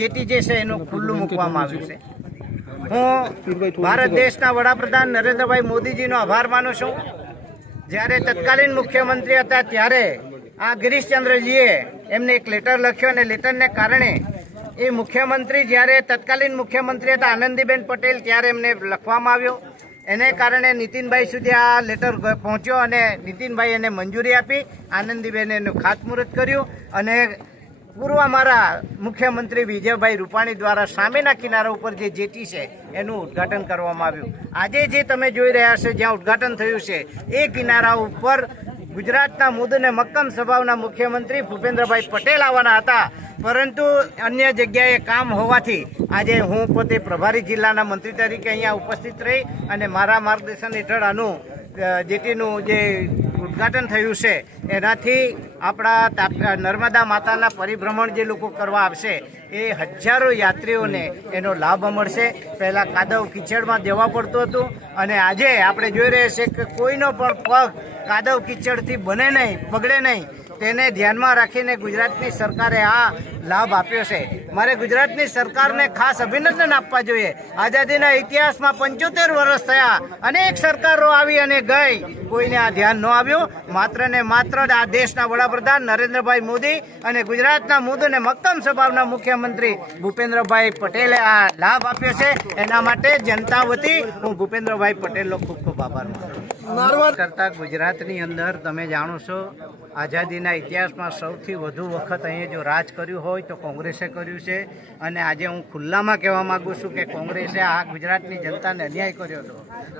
Jetty જે છે એનું ખુલ્લું મૂકવામાં આવ્યું છે। હું ભારત દેશના વડાપ્રધાન નરેન્દ્રભાઈ મોદીજીનો આભાર માનું છું। જ્યારે તત્કાલીન મુખ્યમંત્રી હતા ત્યારે આ ગિરીશચંદ્રજીએ એમને એક લેટર લખ્યો અને લેટરને કારણે એ મુખ્યમંત્રી જ્યારે તત્કાલીન મુખ્યમંત્રી હતા આનંદીબેન પટેલ ત્યારે એમને લખવામાં આવ્યો। એને કારણે નીતિનભાઈ સુધી આ લેટર પહોંચ્યો અને નીતિનભાઈ એને મંજૂરી આપી। આનંદીબેને એનું ખાતમુહૂર્ત કર્યું અને પૂર્વ અમારા મુખ્યમંત્રી વિજયભાઈ રૂપાણી દ્વારા સામેના કિનારા ઉપર જે જેટી છે એનું ઉદ્ઘાટન કરવામાં આવ્યું। આજે જે તમે જોઈ રહ્યા છો જ્યાં ઉદ્ઘાટન થયું છે એ કિનારા ઉપર ગુજરાતના મુદ્દને મક્કમ સ્વભાવના મુખ્યમંત્રી ભૂપેન્દ્રભાઈ પટેલ આવવાના હતા, પરંતુ અન્ય જગ્યાએ કામ હોવાથી આજે હું પોતે પ્રભારી જિલ્લાના મંત્રી તરીકે અહીંયા ઉપસ્થિત રહી અને મારા માર્ગદર્શન હેઠળ આનું જેટીનું જે ઉદ્ઘાટન થયું છે એનાથી આપણા નર્મદા માતાના પરિભ્રમણ જે લોકો કરવા આવશે એ હજારો યાત્રીઓને એનો લાભ મળશે। પહેલાં કાદવ કિચડમાં જવા પડતું હતું અને આજે આપણે જોઈ રહ્યા છીએ કે કોઈનો પણ પગ કાદવ કિચડથી બને નહીં, બગડે નહીં, તેને ધ્યાનમાં રાખીને ગુજરાતની સરકારે આ લાભ આપ્યો છે। મારે ગુજરાતની સરકારને ખાસ અભિનંદન આપવા જોઈએ। આઝાદીના ઇતિહાસમાં 75 વર્ષ થયા, અનેક સરકારો આવી અને ગઈ, કોઈને આ ધ્યાન ન આવ્યું। માત્ર ને માત્ર આ દેશના વડાપ્રધાન નરેન્દ્રભાઈ મોદી અને ગુજરાતના મુદ્દને મક્કમ સ્વભાવના મુખ્યમંત્રી ભૂપેન્દ્રભાઈ પટેલે આ લાભ આપ્યો છે। એના માટે જનતા વતી હું ભૂપેન્દ્રભાઈ પટેલનો ખૂબ ખૂબ આભાર માનું કરતા ગુજરાતની અંદર તમે જાણો છો આઝાદીના ઇતિહાસમાં સૌથી વધુ વખત અહીંયા જો રાજ કર્યું હોય તો કોંગ્રેસે કર્યું છે અને આજે હું ખુલ્લામાં કહેવા માગું છું કે કોંગ્રેસે આ ગુજરાતની જનતાને અન્યાય કર્યો હતો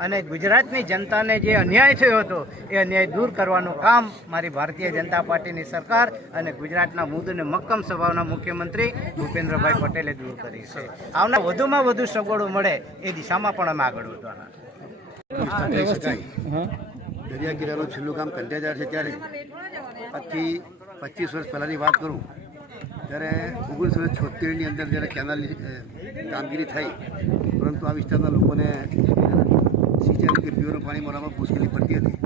અને ગુજરાતની જનતાને જે અન્યાય થયો હતો એ અન્યાય દૂર કરવાનું કામ મારી ભારતીય જનતા પાર્ટીની સરકાર અને ગુજરાતના મુદ્દને મક્કમ સ્વભાવના મુખ્યમંત્રી ભૂપેન્દ્રભાઈ પટેલે દૂર કરી છે। આવનાર વધુમાં વધુ સગવડો મળે એ દિશામાં પણ અમે આગળ વધવાના। દરિયા કિનારાનું છેલ્લું કામ કંટાજાર છે ત્યારે આજથી 25 વર્ષ પહેલાંની વાત કરું ત્યારે 1976ની અંદર જ્યારે કેનાલની કામગીરી થઈ, પરંતુ આ વિસ્તારના લોકોને સિંચાઈ કે પીવાનું પાણી મળવામાં મુશ્કેલી પડતી હતી।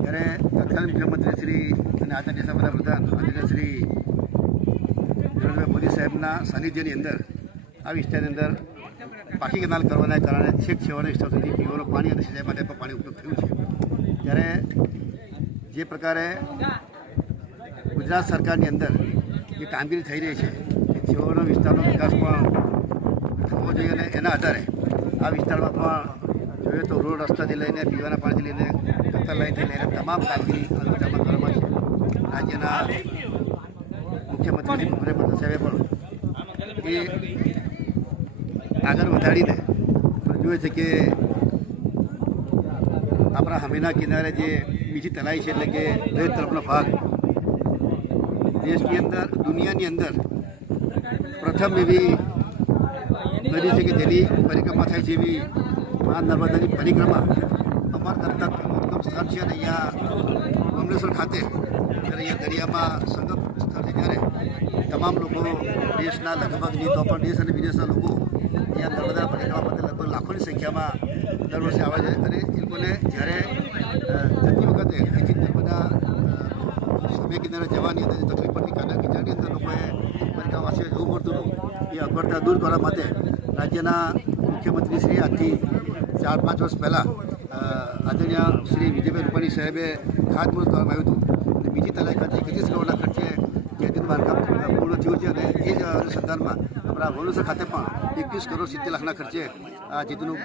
ત્યારે તત્કાલીન મુખ્યમંત્રી શ્રી અને આજના દેશના વડાપ્રધાન આદરણીય શ્રી નરેન્દ્રભાઈ મોદી સાહેબના સાનિધ્યની અંદર આ વિસ્તારની અંદર પાકી કેનાલ કરવાના કારણે છેક છેવાના વિસ્તાર સુધી પીવાનું પાણી અને સિંચાઈ માટે પણ પાણી ઉપલબ્ધ થયું છે। ત્યારે જે પ્રકારે ગુજરાત સરકારની અંદર જે કામગીરી થઈ રહી છે એ છેવાડાના વિસ્તારનો વિકાસ પણ થવો જોઈએ અને એના આધારે આ વિસ્તારમાં પણ જોઈએ તો રોડ રસ્તાથી લઈને પીવાના પાણીથી લઈને કતર લાઈનથી લઈને તમામ કામગીરી આ વિસ્તારમાં કરવામાં છે। રાજ્યના મુખ્યમંત્રી ભૂપેન્દ્ર સાહેબે પણ એ આગળ વધારીને જોઈએ છે કે આપણા હમીના કિનારે જે બીજી તલાઈ છે એટલે કે દરિયા તરફનો ભાગ દેશની અંદર દુનિયાની અંદર પ્રથમ એવી નદી છે કે જેની પરિક્રમા થાય છે એવી મહા નર્મદાની પરિક્રમા અમારા કરતા ઉત્તમ સ્થળ છે અને અહીંયા અમરેશ્વર ખાતે જ્યારે અહીંયા દરિયામાં સંગમ સ્થળ છે ત્યારે તમામ લોકો દેશના લગભગ નહીં તો પણ દેશ અને વિદેશના લોકો અહીંયા નર્મદા પરિક્રમા માટે લગભગ લાખોની સંખ્યામાં દર વર્ષે આવે છે અને એ લોકોને જ્યારે જતી વખતે અહીંથી નર્મદા સમય કિનારે જવાની અંદર તકલીફ પડતી કાના કિનારની અંદર લોકોએ પરિક્રમાવાસીઓ જવું પડતું હતું, એ અગવડતા દૂર કરવા માટે રાજ્યના મુખ્યમંત્રી શ્રી આજથી 4-5 વર્ષ પહેલાં આદરણીય શ્રી વિજયભાઈ રૂપાણી સાહેબે ખાતમુહૂર્ત કરવામાં આવ્યું હતું અને બીજી તલાઈ ખાતે 21 કરોડના ખર્ચે જેટીનું બાંધકામ પૂર્ણ થયું છે અને એ જ અનુસંધાનમાં આપણા ભુવનેશ્વર ખાતે પણ 21 કરોડ 70 લાખના ખર્ચે આ જેટીનું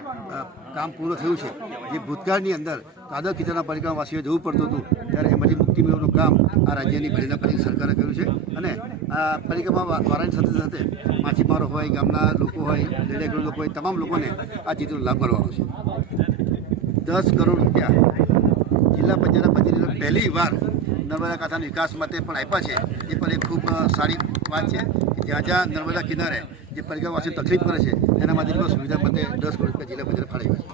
કામ પૂર્ણ થયું છે। જે ભૂતકાળની અંદર કાદવ કિચડના પરિક્રમાવાસીઓ જવું પડતું હતું ત્યારે એમાંથી મુક્તિ મેળવવાનું કામ આ રાજ્યની ભરીના પરી સરકારે કર્યું છે અને આ પરિક્રમા વાળાની સાથે સાથે માછીમારો હોય, ગામના લોકો હોય, લેડિયા લોકો હોય, તમામ લોકોને આ જેટીનો લાભ મળવાનો છે। 10 કરોડ રૂપિયા જિલ્લા પંચાયતના બજેટની પહેલી વાર નર્મદા કાંઠાના વિકાસ માટે પણ આપ્યા છે। એ પણ એક ખૂબ સારી વાત છે કે જ્યાં જ્યાં નર્મદા કિનારે જે પરિક્રમાવાસીઓ તકલીફ પડે છે એના માટે પણ સુવિધા માટે 10 કરોડ રૂપિયા જિલ્લા પંચાયત ફાળવ્યા છે।